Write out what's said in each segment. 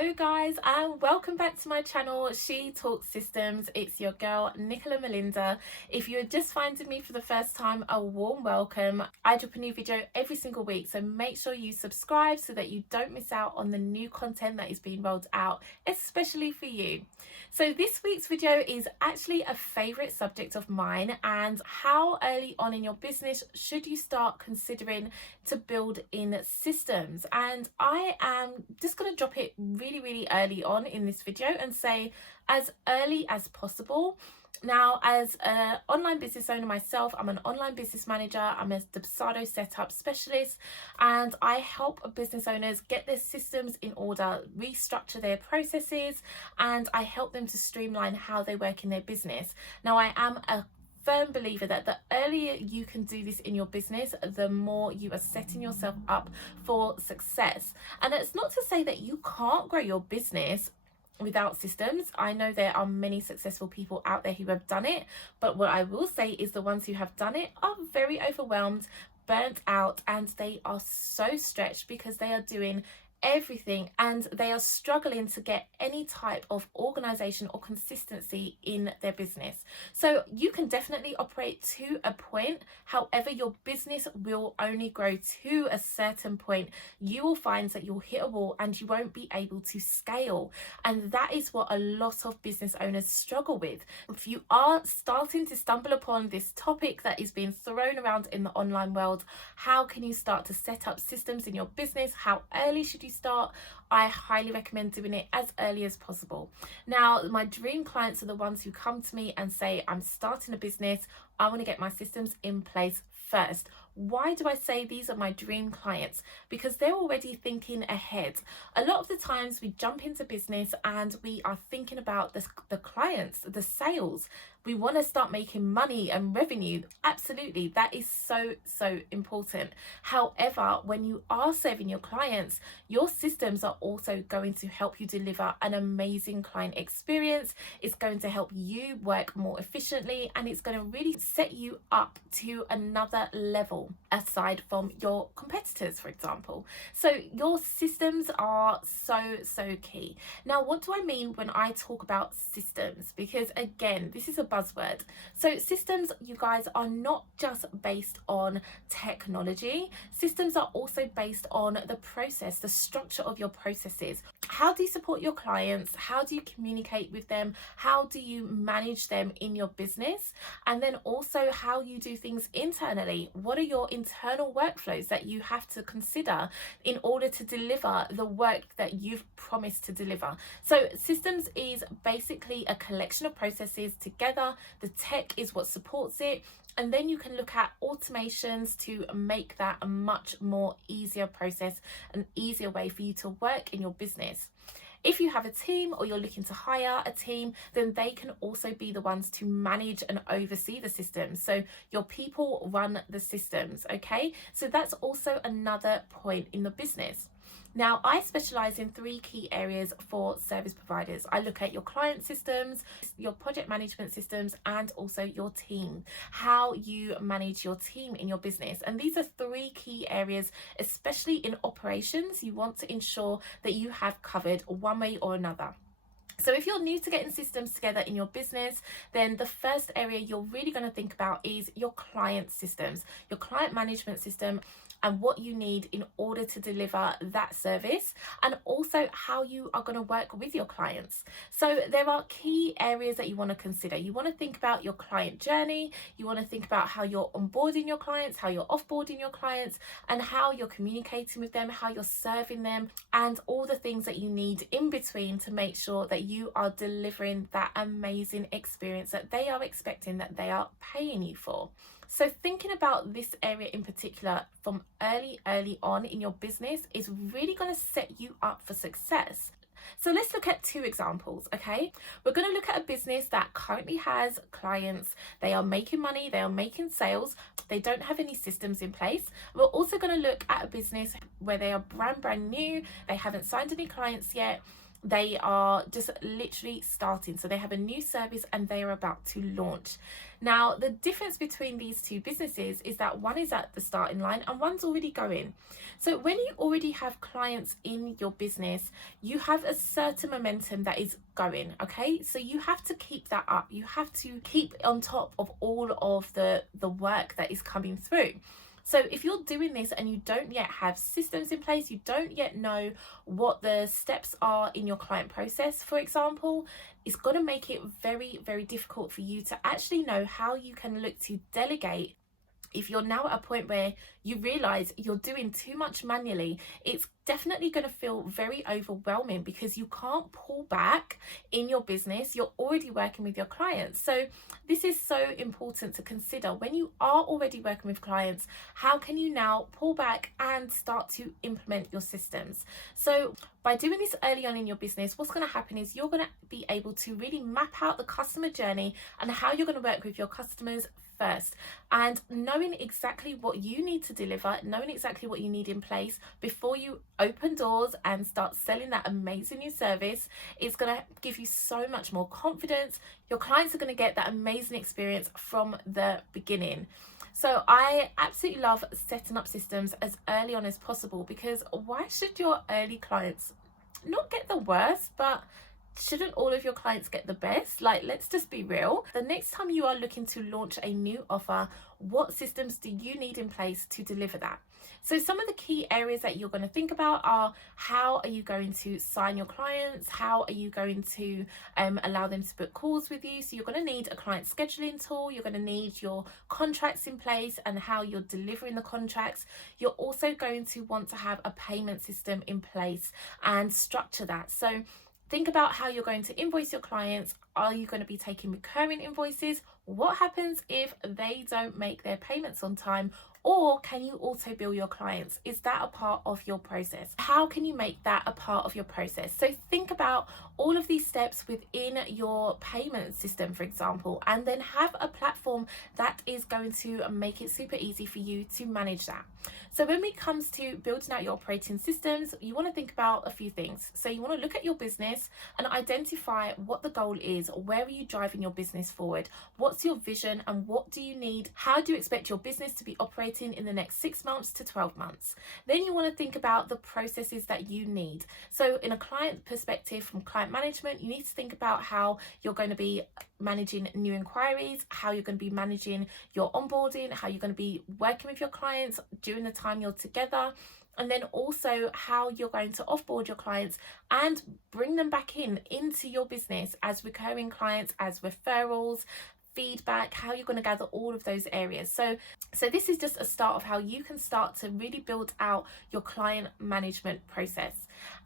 Hello guys, and welcome back to my channel She Talks Systems. It's your girl Nicola Melinda. If you're just finding me for the first time, a warm welcome. I drop a new video every single week, so make sure you subscribe so that you don't miss out on the new content that is being rolled out, especially for you. So this week's video is actually a favorite subject of mine, and how early on in your business should you start considering to build in systems. And I am just going to drop it really early on in this video and say as early as possible. Now, as an online business owner myself, I'm an online business manager, I'm a Dubsado setup specialist, and I help business owners get their systems in order, restructure their processes, and I help them to streamline how they work in their business. Now, I am a firm believer that the earlier you can do this in your business, the more you are setting yourself up for success. And it's not to say that you can't grow your business without systems. I know there are many successful people out there who have done it, but what I will say is the ones who have done it are very overwhelmed, burnt out, and they are so stretched because they are doing everything and they are struggling to get any type of organization or consistency in their business. So you can definitely operate to a point, however your business will only grow to a certain point. You will find that you'll hit a wall and you won't be able to scale, and that is what a lot of business owners struggle with. If you are starting to stumble upon this topic that is being thrown around in the online world, how can you start to set up systems in your business? How early should you start? I highly recommend doing it as early as possible. Now, my dream clients are the ones who come to me and say, I'm starting a business, I want to get my systems in place first. Why do I say these are my dream clients? Because they're already thinking ahead. A lot of the times we jump into business and we are thinking about the clients, the sales. We want to start making money and revenue. Absolutely, that is so important. However, when you are serving your clients, your systems are also going to help you deliver an amazing client experience. It's going to help you work more efficiently, and it's going to really set you up to another level aside from your competitors, for example. So your systems are so key. Now, what do I mean when I talk about systems? Because again, this is a buzzword. So systems, you guys, are not just based on technology. Systems are also based on the process, the structure of your processes. How do you support your clients? How do you communicate with them? How do you manage them in your business? And then also how you do things internally. What are your internal workflows that you have to consider in order to deliver the work that you've promised to deliver? So systems is basically a collection of processes together. The tech is what supports it. And then you can look at automations to make that a much more easier process, an easier way for you to work in your business. If you have a team or you're looking to hire a team, then they can also be the ones to manage and oversee the systems. So your people run the systems, okay? So that's also another point in the business. Now, I specialize in 3 key areas for service providers. I look at your client systems, your project management systems, and also your team, how you manage your team in your business. And these are 3 key areas, especially in operations, you want to ensure that you have covered one way or another. So if you're new to getting systems together in your business, then the first area you're really going to think about is your client systems, your client management system, and what you need in order to deliver that service, and also how you are going to work with your clients. So there are key areas that you want to consider. You want to think about your client journey. You want to think about how you're onboarding your clients, how you're offboarding your clients, and how you're communicating with them, how you're serving them, and all the things that you need in between to make sure that you are delivering that amazing experience that they are expecting, that they are paying you for. So thinking about this area in particular from early on in your business is really going to set you up for success. So let's look at 2 examples, okay? We're going to look at a business that currently has clients. They are making money, they are making sales, they don't have any systems in place. We're also going to look at a business where they are brand new, they haven't signed any clients yet, They are just literally starting. So they have a new service and they are about to launch. Now, the difference between these two businesses is that one is at the starting line and one's already going. So when you already have clients in your business, you have a certain momentum that is going, okay? So you have to keep that up. You have to keep on top of all of the work that is coming through. So if you're doing this and you don't yet have systems in place, you don't yet know what the steps are in your client process, for example, it's going to make it very, very difficult for you to actually know how you can look to delegate. If you're now at a point where you realize you're doing too much manually, it's definitely going to feel very overwhelming because you can't pull back in your business. You're already working with your clients. So this is so important to consider. When you are already working with clients, how can you now pull back and start to implement your systems? So by doing this early on in your business, what's going to happen is you're going to be able to really map out the customer journey and how you're going to work with your customers first, and knowing exactly what you need to deliver, knowing exactly what you need in place before you open doors and start selling that amazing new service is going to give you so much more confidence. Your clients are going to get that amazing experience from the beginning. So I absolutely love setting up systems as early on as possible, because why should your early clients not get the worst, but shouldn't all of your clients get the best? Like, let's just be real. The next time you are looking to launch a new offer, what systems do you need in place to deliver that? So some of the key areas that you're going to think about are: how are you going to sign your clients? How are you going to allow them to book calls with you? So you're going to need a client scheduling tool. You're going to need your contracts in place and how you're delivering the contracts. You're also going to want to have a payment system in place and structure that. So think about how you're going to invoice your clients. Are you going to be taking recurring invoices? What happens if they don't make their payments on time? Or can you auto bill your clients? Is that a part of your process? How can you make that a part of your process? So think about all of these steps within your payment system, for example, and then have a platform that is going to make it super easy for you to manage that. So when it comes to building out your operating systems, you want to think about a few things. So you want to look at your business and identify what the goal is. Where are you driving your business forward? What's your vision and what do you need? How do you expect your business to be operating in the next 6 months to 12 months? Then you want to think about the processes that you need. So in a client perspective, from client management, you need to think about how you're going to be managing new inquiries, how you're going to be managing your onboarding, how you're going to be working with your clients during the time you're together, and then also how you're going to offboard your clients and bring them back into your business as recurring clients, as referrals, feedback, how you're going to gather all of those areas. So this is just a start of how you can start to really build out your client management process.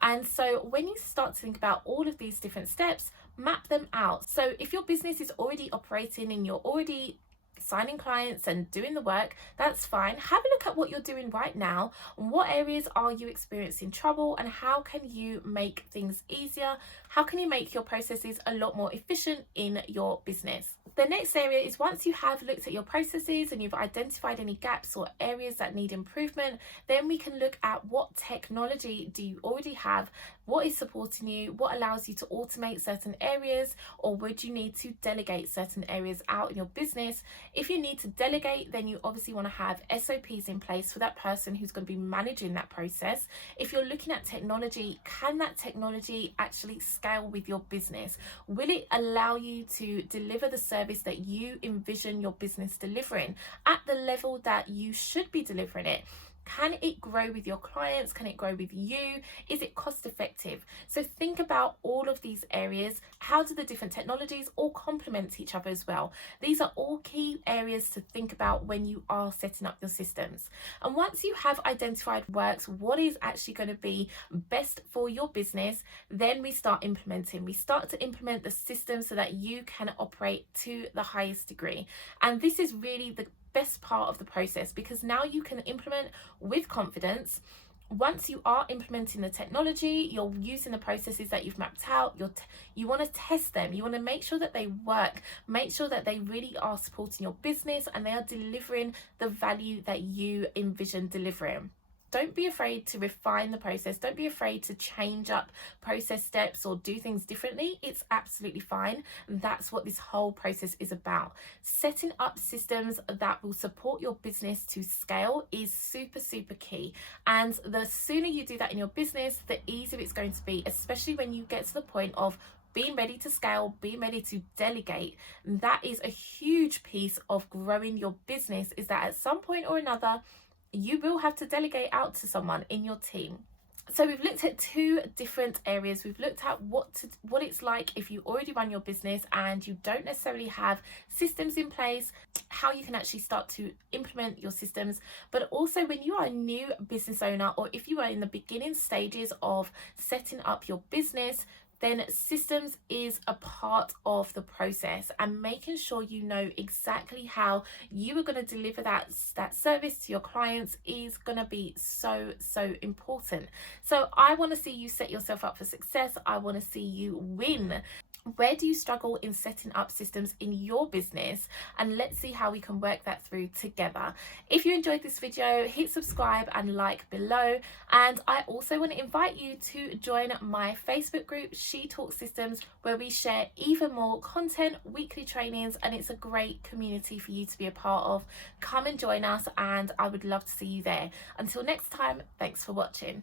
And so when you start to think about all of these different steps, map them out. So if your business is already operating and you're already signing clients and doing the work, that's fine. Have a look at what you're doing right now. What areas are you experiencing trouble, and how can you make things easier? How can you make your processes a lot more efficient in your business? The next area is, once you have looked at your processes and you've identified any gaps or areas that need improvement, then we can look at what technology do you already have, what is supporting you, what allows you to automate certain areas, or would you need to delegate certain areas out in your business? If you need to delegate, then you obviously want to have SOPs in place for that person who's going to be managing that process. If you're looking at technology, can that technology actually scale with your business? Will it allow you to deliver the service that you envision your business delivering at the level that you should be delivering it? Can it grow with your clients? Can it grow with you? Is it cost effective? So think about all of these areas. How do the different technologies all complement each other as well? These are all key areas to think about when you are setting up your systems. And once you have identified works, what is actually going to be best for your business, then we start implementing. We start to implement the system so that you can operate to the highest degree. And this is really the best part of the process, because now you can implement with confidence. Once you are implementing the technology, you're using the processes that you've mapped out, you want to test them, you want to make sure that they work, make sure that they really are supporting your business and they are delivering the value that you envision delivering. don't be afraid to refine the process. Don't be afraid to change up process steps or do things differently. It's absolutely fine. That's what this whole process is about. Setting up systems that will support your business to scale is super, super key. And the sooner you do that in your business, the easier it's going to be, especially when you get to the point of being ready to scale, being ready to delegate. That is a huge piece of growing your business, is that at some point or another, you will have to delegate out to someone in your team. So we've looked at two different areas. We've looked at what it's like if you already run your business and you don't necessarily have systems in place, how you can actually start to implement your systems, but also when you are a new business owner, or if you are in the beginning stages of setting up your business, then systems is a part of the process, and making sure you know exactly how you are going to deliver that service to your clients is going to be so important. So I want to see you set yourself up for success. I want to see you win. Where do you struggle in setting up systems in your business? And let's see how we can work that through together. If you enjoyed this video, hit subscribe and like below. And I also want to invite you to join my Facebook group, She Talks Systems, where we share even more content, weekly trainings, and it's a great community for you to be a part of. Come and join us, and I would love to see you there. Until next time, thanks for watching.